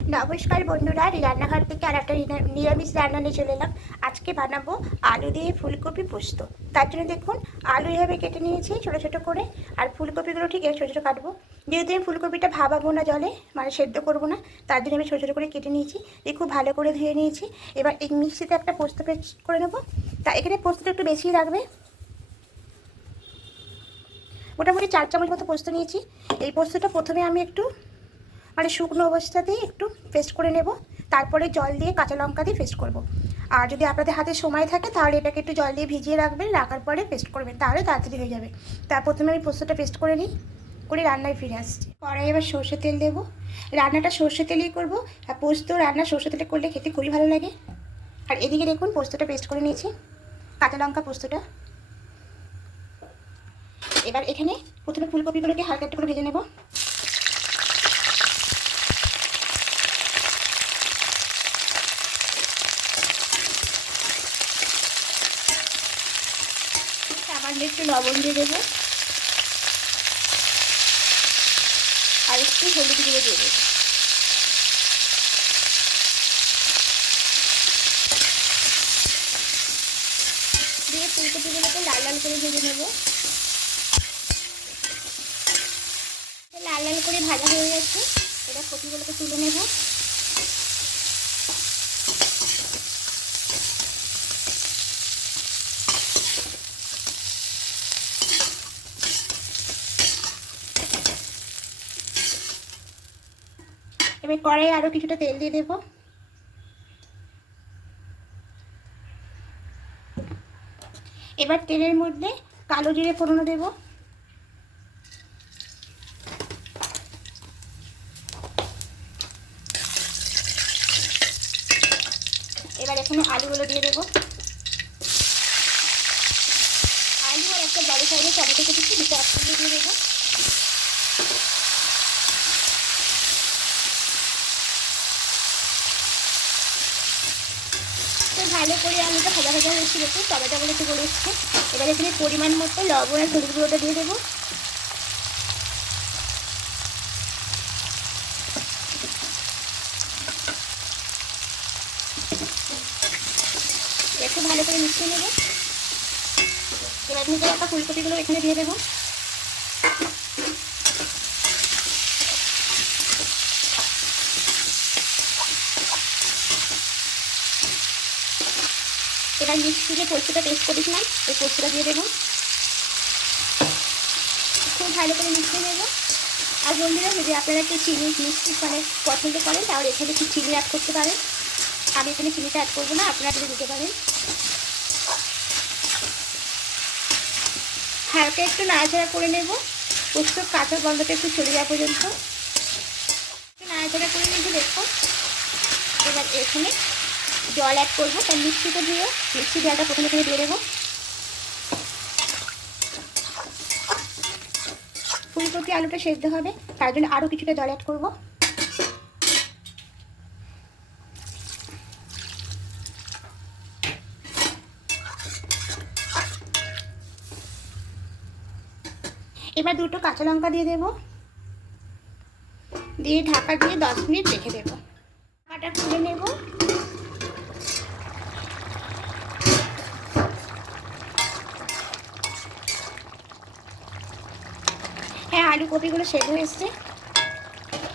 নমস্কার বন্ধুরা রান্নাঘর থেকে আর একটা নিরামিষ রান্না নিয়ে চলে এলাম। আজকে বানাবো আলু দিয়ে ফুলকপি পোস্ত। তার জন্য দেখুন, আলু এভাবে কেটে নিয়েছি ছোটো ছোটো করে, আর ফুলকপিগুলো ঠিক ছোটো ছোটো কাটবো। যেহেতু আমি ফুলকপিটা ভাবাবো না জলে মানে সেদ্ধ করব না, তার জন্য আমি ছোটো ছোটো করে কেটে নিয়েছি, দিয়ে খুব ভালো করে ধুয়ে নিয়েছি। এবার এই মিক্সিতে একটা পোস্ত পেস্ট করে নেব। তা এখানে পোস্তটা একটু বেশি লাগবে। মোটামুটি চার চামচ মতো পোস্ত নিয়েছি। এই পোস্তটা প্রথমে আমি একটু মানে শুকনো অবস্থাতেই একটু পেস্ট করে নেব। তারপরে জল দিয়ে কাঁচা লঙ্কা দিয়ে পেস্ট করব। আর যদি আপনাদের হাতে সময় থাকে, তাহলে এটাকে একটু জল দিয়ে ভিজিয়ে রাখবেন, রাখার পরে পেস্ট করবেন, তাহলে তাড়াতাড়ি হয়ে যাবে। তার প্রথমে আমি পোস্তটা পেস্ট করে নিই, করে রান্নায় ফিরে আসছি। কড়াই এবার সর্ষে তেল দেবো। রান্নাটা সর্ষে তেলেই করব। আর পোস্ত রান্না সর্ষে তেলে করলে খেতে খুবই ভালো লাগে। আর এদিকে দেখুন, পোস্তটা পেস্ট করে নিয়েছি, কাঁচা লঙ্কা পোস্তটা। এবার এখানে প্রথমে ফুলকপিগুলোকে হালকা একটু করে ভেজে নেব। সামান্য একটু লবণ দিয়ে দেবো। আর একটু হলুদ গুঁড়ো দিয়ে দেবো। দিয়ে ফুলকপিগুলোকে লাল লাল করে ভেজে নেব। লাল লাল করে ভাজা হয়ে গেছে। এবার কপিগুলোকে তুলে নেব। এবার কড়াই আরও কিছুটা তেল দিয়ে দেবো। এবার তেলের মধ্যে কালো জিরে ফোড়নো দেব। এবার এখানে আলুগুলো দিয়ে দেবো। আলু আর একটা বড় সাইজের টমেটো কেটেছি, দুটো একসঙ্গে দিয়ে দেবো। ভালো করে আলুটা ভাজা ভাজা হয়েছে দেখুন, টমেটোগুলো একটু গলে এসছে। এবার এখানে পরিমাণ মতো লবণ আর হলুদ গুঁড়োটা দিয়ে দেবো। একটু ভালো করে মিশিয়ে নেব। এবার রাখা ফুলকপিগুলো এখানে দিয়ে দেবো। এবার মিক্সি যে পোস্তটা পেস্ট করেছিলাম ওই পোস্তটা দিয়ে দেবো। খুব ভালো করে মিশিয়ে নেব। আর বন্ধুরা, যদি আপনারা একটু চিনি, মিষ্টি মানে পছন্দ করেন, তাহলে এখানে একটু চিনি অ্যাড করতে পারেন। আমি এখানে চিনিটা অ্যাড করব না, আপনারা যদি দিতে পারেন। হালকা একটু নাড়াচাড়া করে নেব। পোস্ত কাঁচা গন্ধটা একটু চলে যাওয়া পর্যন্ত। একটু নাড়াচাড়া করে নিয়েছি দেখো এবার এখানে জল অ্যাড করব তার মিক্সিতে দিয়ে মিক্সি জলটা প্রথমে এখানে দিয়ে দেবো। ফুলকপি, আলুটা সেদ্ধ হবে, তার জন্য আরও কিছুটা জল অ্যাড করব। এবার দুটো কাঁচা লঙ্কা দিয়ে দেবো। দিয়ে ঢাকা দিয়ে দশ মিনিট রেখে দেবো। ঢাকাটা খুলে নেব হ্যাঁ আলু কপিগুলো সেদ্ধ এসছে।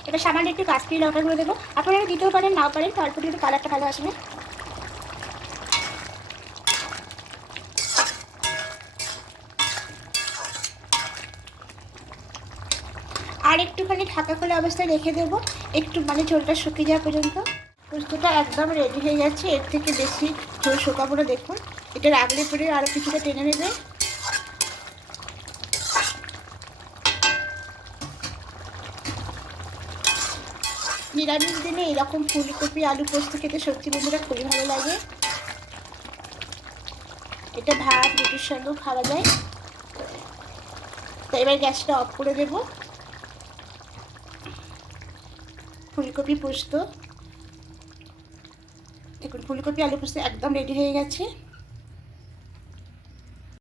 এবার সামান্য একটু কাশ্মীরি লঙ্কাগুলো দেবো। আপনারা দিতেও পারেন, নাও পারেন, তো অল্প কালারটা ভালো আসবে। আর একটুখানি ঢাকা খোলা অবস্থায় রেখে দেবো। একটু মানে ঝোলটা শুকিয়ে যাওয়া পর্যন্ত। পোস্তটা একদম রেডি হয়ে যাচ্ছে। এর থেকে বেশি ঝোল শুকাবো দেখুন। এটা রাখলে পরে আরও কিছুটা টেনে নেবে। নিরামিষ দিনে এরকম ফুলকপি, আলু পোস্ত খেতে সত্যি বন্ধুরা খুবই ভালো লাগে। এটা ভাত, রুটির সঙ্গেও খাওয়া যায়। তো এবার গ্যাসটা অফ করে দেব। ফুলকপি পোস্ত। দেখুন, ফুলকপি, আলু পোস্ত একদম রেডি হয়ে গেছে।